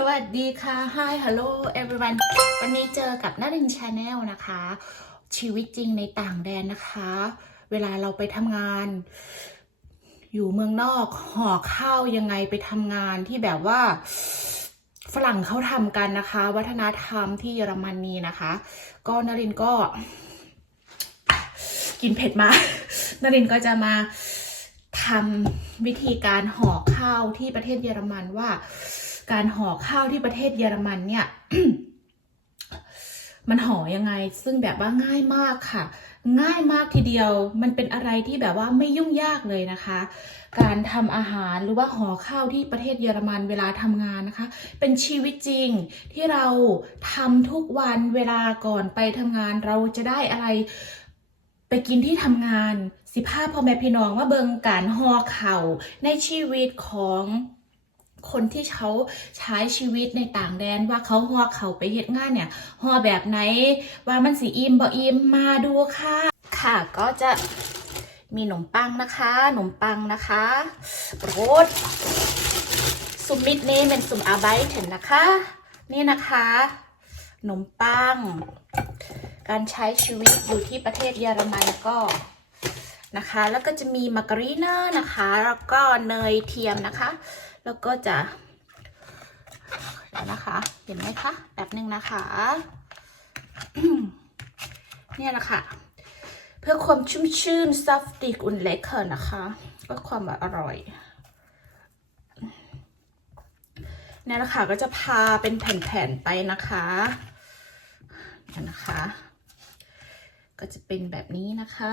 สวัสดีค่ะ Hi Hello everyone วันนี้เจอกับนารินชาแนลนะคะ ชีวิตจริงในต่างแดนนะคะ เวลาเราไปทำงาน อยู่เมืองนอกห่อข้าวยังไงไปทำงานที่แบบว่าฝรั่งเขาทำกันนะคะ วัฒนธรรมที่เยอรมนีนะคะ ก็นารินก็ กินเผ็ดมานารินก็จะมาทำวิธีการห่อข้าวที่ประเทศเยอรมันว่า การห่อข้าวที่ประเทศเยอรมันเนี่ยมันห่อยังไง ซึ่งแบบว่าง่ายมากค่ะ ง่ายมากทีเดียว มันเป็นอะไรที่แบบว่าไม่ยุ่งยากเลยนะคะ การทำอาหารหรือว่าห่อข้าวที่ประเทศเยอรมันเวลาทำงานนะคะ เป็นชีวิตจริงที่เราทำทุกวันเวลาก่อนไปทำงานเราจะได้อะไรไปกินที่ทำงานสิภาพพ่อแม่พี่น้องว่าเบิงการห่อเข่าในชีวิตของ คนที่เขาใช้ชีวิตในต่างแดนว่าเขาห่อเขาไปเฮ็ดงานเนี่ยห่อแบบไหนว่ามันสีอิ่มบ่อิ่มมาดูค่ะ ค่ะก็จะมีขนมปังนะคะขนมปังนะคะโรสซุมมิดนี้เป็นซุมอาไบเห็นนะคะ นี่นะคะขนมปัง การใช้ชีวิตอยู่ที่ประเทศเยอรมันก็นะคะ แล้วก็จะมีมาการีน่านะคะ แล้วก็เนยเทียมนะคะ แล้วก็จะเดี๋ยวนะคะ เห็นไหมคะแบบนึงนะคะ เนี่ยแหละค่ะ เพื่อความชุ่มชื่นซัฟติกอุ่นเล็กค่ะนะคะ ก็ความอร่อยเนี่ยแหละค่ะก็จะพาเป็นแผ่นๆไปนะคะเนี่ยนะคะ ก็จะเป็นแบบนี้นะคะ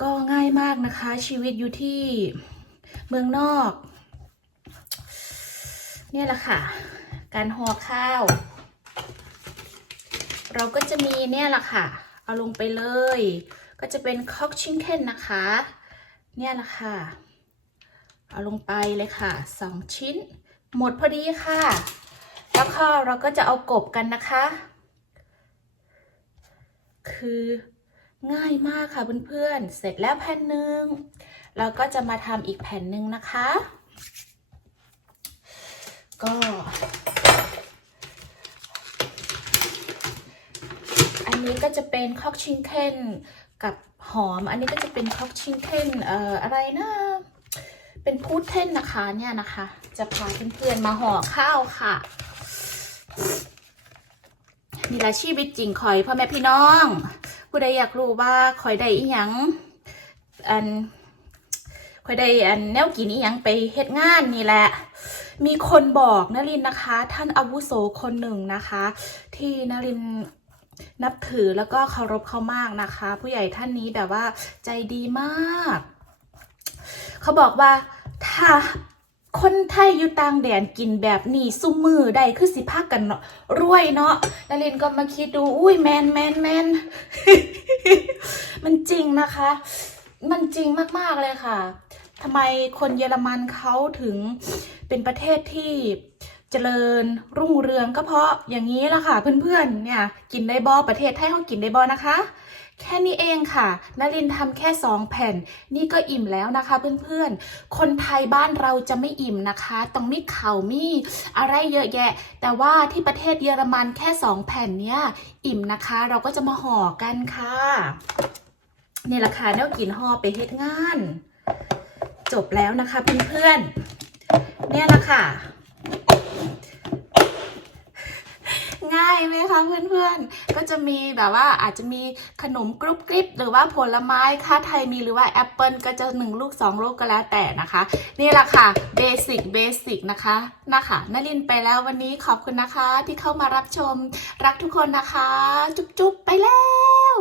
ก็ง่ายมากนะคะ ชีวิตอยู่ที่เมืองนอก เนี่ยแหละค่ะ การห่อข้าว เราก็จะมีเนี่ยแหละค่ะ เอาลงไปเลย ก็จะเป็นคอกชิงเคนนะคะ เนี่ยแหละค่ะ เอาลงไปเลยค่ะสองชิ้น หมดพอดีค่ะ แล้วก็เราก็จะเอากบกันนะคะ คือ ง่ายมากค่ะเพื่อนๆ เสร็จแล้วแผ่นหนึ่งเราก็จะมาทำอีกแผ่นหนึ่งนะคะ ก็ อันนี้ก็จะเป็นคอกชิงเคนกับหอม อันนี้ก็จะเป็นคอกชิงเคนเอ่ออะไรนะเป็นพูดเทนนะคะเนี่ยนะคะ จะพาเพื่อนๆมาห่อข้าวค่ะนี่ละชีวิตจริงคอยพ่อแม่พี่น้อง ผู้ใดอยากรู้ว่าคอยได้อีหยังอันคอยได้อันแนวกินอีหยังไปเฮ็ดงานนี่แหละ มีคนบอกนลินนะคะ ท่านอาวุโสคนหนึ่งนะคะ ที่นลินนับถือแล้วก็เคารพเขามากนะคะ ผู้ใหญ่ท่านนี้แบบว่าใจดีมาก เขาบอกว่าถ้า คนไทยอยู่ต่างแดนกินแบบนี้ซุมือได้คือสิพักกันเนาะรวยเนาะนารินก็มาคิดดูอุ้ยแมนแมนแมนมันจริงนะคะ มันจริงมากๆเลยค่ะทำไมคนเยอรมันเขาถึงเป็นประเทศที่เจริญรุ่งเรืองก็เพราะอย่างนี้ละค่ะ เพื่อนๆเนี่ย กินได้บอประเทศไทยเขากินได้บอนะคะ แค่นี้เองค่ะนลินทำแค่สองแผ่น นี่ก็อิ่มแล้วนะคะ เพื่อนๆ คนไทยบ้านเราจะไม่อิ่มนะคะต้องมีข่าวมีอะไรเยอะแยะ แต่ว่าที่ประเทศเยอรมันแค่สองแผ่นเนี้ยอิ่มนะคะ เราก็จะมาห่อกันค่ะนี่แหละค่ะแนวกินห่อไปเฮ็ดงาน จบแล้วนะคะเพื่อนๆเนี่ยละค่ะ ง่ายไหมคะเพื่อนๆ ก็จะมีแบบว่าอาจจะมีขนมกรุบกริบหรือว่าผลไม้ค่าไทยมีหรือว่าแอปเปิลก็จะหนึ่งลูกสองลูกก็แล้วแต่นะคะ นี่แหละค่ะเบสิกเบสิกนะคะนะคะนลินไปแล้ววันนี้ขอบคุณนะคะที่เข้ามารับชมรักทุกคนนะคะ จุ๊บๆ ไปแล้ว